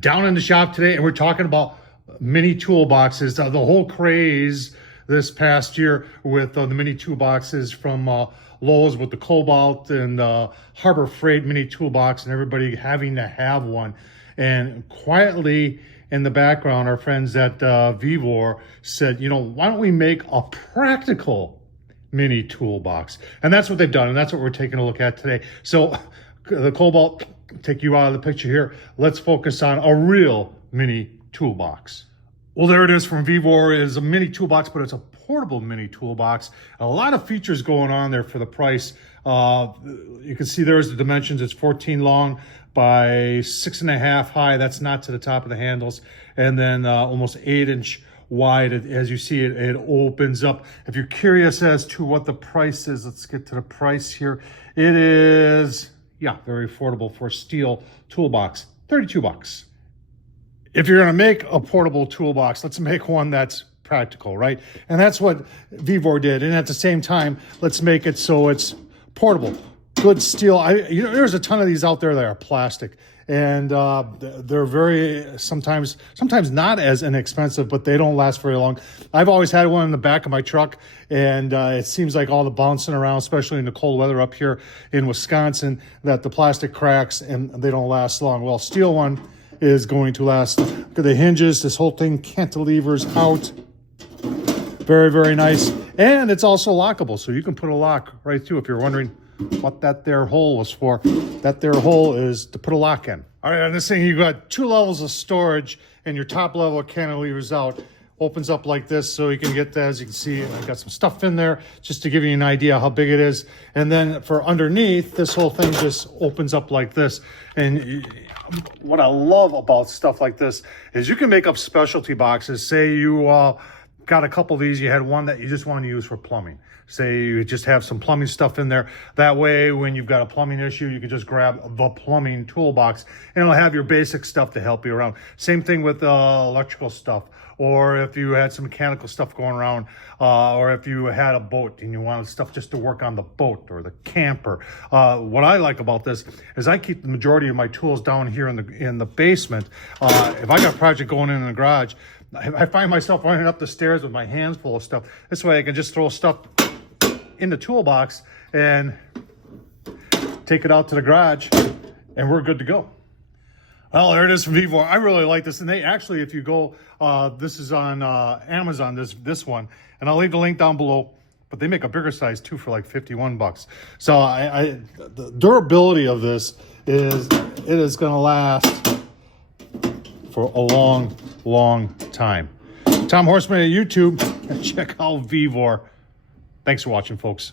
down in the shop today, and we're talking about mini toolboxes. The whole craze this past year with the mini toolboxes from Lowe's with the Cobalt and Harbor Freight mini toolbox, and everybody having to have one. And quietly in the background, our friends at VEVOR said, you know, why don't we make a practical mini toolbox? And that's what they've done, and that's what we're taking a look at today. So the Cobalt, take you out of the picture here. Let's focus on a real mini toolbox. Well, there it is from VEVOR. It is a mini toolbox, but it's a portable mini toolbox. A lot of features going on there for the price. You can see there's the dimensions. It's 14 long by 6.5 high. That's not to the top of the handles. And then almost 8-inch wide. As you see, it opens up. If you're curious as to what the price is, let's get to the price here. It is, yeah, very affordable for a steel toolbox, 32 bucks. If you're gonna make a portable toolbox, let's make one that's practical, right? And that's what VEVOR did. And at the same time, let's make it so it's portable. Good steel. You know, there's a ton of these out there that are plastic, and they're very sometimes not as inexpensive, but they don't last very long. I've always had one in the back of my truck, and it seems like all the bouncing around, especially in the cold weather up here in Wisconsin, that the plastic cracks and they don't last long. Well, steel one is going to last. Look at the hinges. This whole thing cantilevers out. Very, very nice. And it's also lockable, so you can put a lock right through. If you're wondering what that there hole was for, that there hole is to put a lock in. All right, on this thing, you've got 2 levels of storage, and your top level cantilevers out. Opens up like this, so you can get, as you can see, I've got some stuff in there just to give you an idea how big it is. And then for underneath, this whole thing just opens up like this. And what I love about stuff like this is you can make up specialty boxes. Say you got a couple of these, you had one that you just want to use for plumbing. Say you just have some plumbing stuff in there. That way, when you've got a plumbing issue, you can just grab the plumbing toolbox and it'll have your basic stuff to help you around. Same thing with electrical stuff, or if you had some mechanical stuff going around, or if you had a boat and you wanted stuff just to work on the boat or the camper. What I like about this is I keep the majority of my tools down here in the basement. If I got a project going in the garage, I find myself running up the stairs with my hands full of stuff. This way I can just throw stuff in the toolbox and take it out to the garage and we're good to go. Well, there it is from VEVOR. I really like this. And they actually, if you go, this is on Amazon, this one, and I'll leave the link down below, but they make a bigger size too for like 51 bucks. So the durability of this is, it is gonna last for a long, long time. Tom Horsman at YouTube, and check out VEVOR. Thanks for watching, folks.